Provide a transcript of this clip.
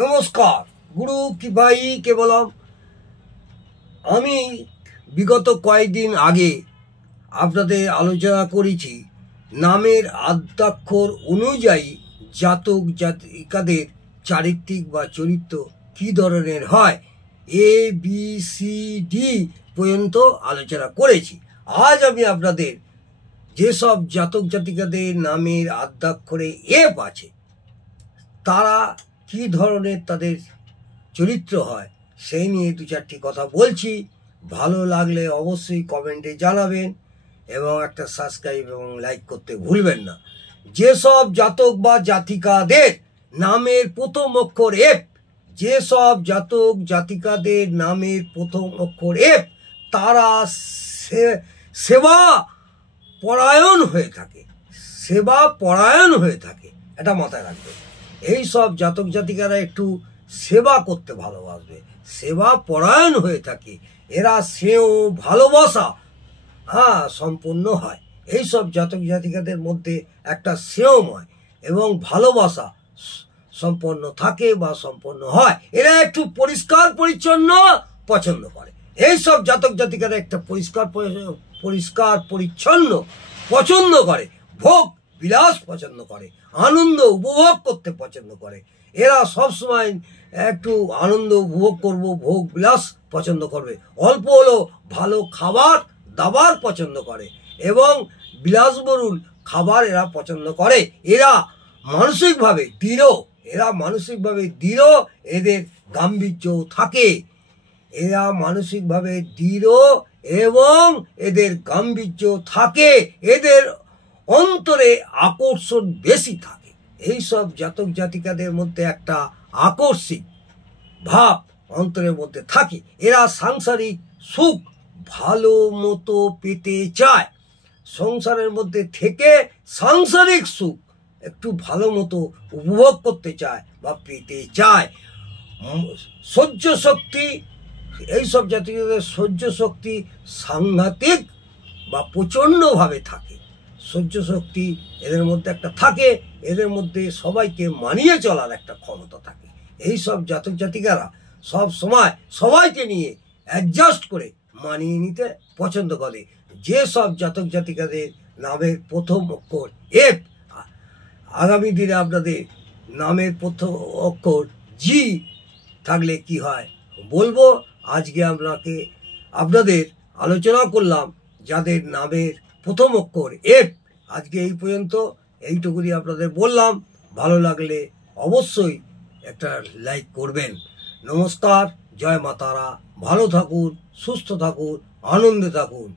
নমস্কার গুরু কি ভাই কেবলম আমি বিগত কয়েকদিন আগে আপনাদের আলোচনা করেছি নামের আদ্যাক্ষর অনুযায়ী জাতক জাতিকাদের চারিত্রিক বা চরিত্র কী ধরনের হয় এ বি সি ডি পর্যন্ত আলোচনা করেছি। আজ আমি আপনাদের যেসব জাতক জাতিকাদের নামের আদ্যাক্ষরে এফ আছে তারা কি ধরনের তাদের চরিত্র হয় সেই নিয়ে দু চারটি কথা বলছি। ভালো লাগলে অবশ্যই কমেন্টে জানাবেন এবং একটা সাবস্ক্রাইব এবং লাইক করতে ভুলবেন না। যেসব জাতক বা জাতিকাদের নামের প্রথম অক্ষর এফ, যেসব জাতক জাতিকাদের নামের প্রথম অক্ষর এফ তারা সেবা পরায়ণ হয়ে থাকে, সেবা পরায়ণ হয়ে থাকে, এটা মাথায় রাখবেন। এই সব জাতক জাতিকারা একটু সেবা করতে ভালোবাসবে, সেবা পরায়ণ হয়ে থাকে, এরা স্নেহ ভালোবাসা সম্পূর্ণ হয়। এই সব জাতক জাতিকাদের মধ্যে একটা স্নেহময় এবং ভালোবাসা সম্পন্ন থাকে বা সম্পন্ন হয়। এরা একটু পরিষ্কার পরিচ্ছন্ন পছন্দ করে। এই সব জাতক জাতিকারা একটা পরিষ্কার পরিচ্ছন্ন পছন্দ করে, ভোগ বিলাস পছন্দ করে, আনন্দ উপভোগ করতে পছন্দ করে। এরা সবসময় একটু আনন্দ উপভোগ করব, ভোগ বিলাস পছন্দ করবে, অল্প হলেও ভালো খাবার দাবার পছন্দ করে এবং বিলাসবহুল খাবার এরা পছন্দ করে। এরা মানসিকভাবে দৃঢ়, এদের গাম্ভীর্য থাকে, এরা মানসিকভাবে দৃঢ় এবং এদের গাম্ভীর্য থাকে, এদের অন্তরে আকর্ষণ বেশি থাকে। এই সব জাতক জাতিকাদের মধ্যে একটা আকস্মিক ভাব অন্তরের মধ্যে থাকে। এরা সাংসারিক সুখ ভালো মতো পেতে চায়, সংসারের মধ্যে থেকে সাংসারিক সুখ একটু ভালো মতো উপভোগ করতে চায় বা পেতে চায়। সহ্য শক্তি, এইসব জাতিকাদের সহ্য শক্তি সাংঘাতিক বা প্রচণ্ডভাবে থাকে। সহ্য শক্তি এদের মধ্যে একটা থাকে, এদের মধ্যে সবাইকে মানিয়ে চলার একটা ক্ষমতা থাকে। এই সব জাতক জাতিকারা সব সময় সবাইকে নিয়ে অ্যাডজাস্ট করে মানিয়ে নিতে পছন্দ করে। যে সব জাতক জাতিকাদের নামের প্রথম অক্ষর এফ, আগামী দিনে আপনাদের নামের প্রথম অক্ষর জি থাকলে কি হয় বলবো। আজকে আপনাদের আলোচনা করলাম যাদের নামের প্রথম অক্ষর এফ। আজকে এই পর্যন্ত, এইটুকুনি আপনাদের বললাম। ভালো লাগলে অবশ্যই একটা লাইক করবেন। নমস্কার, জয় মা তারা। ভালো থাকুন, সুস্থ থাকুন, আনন্দে থাকুন।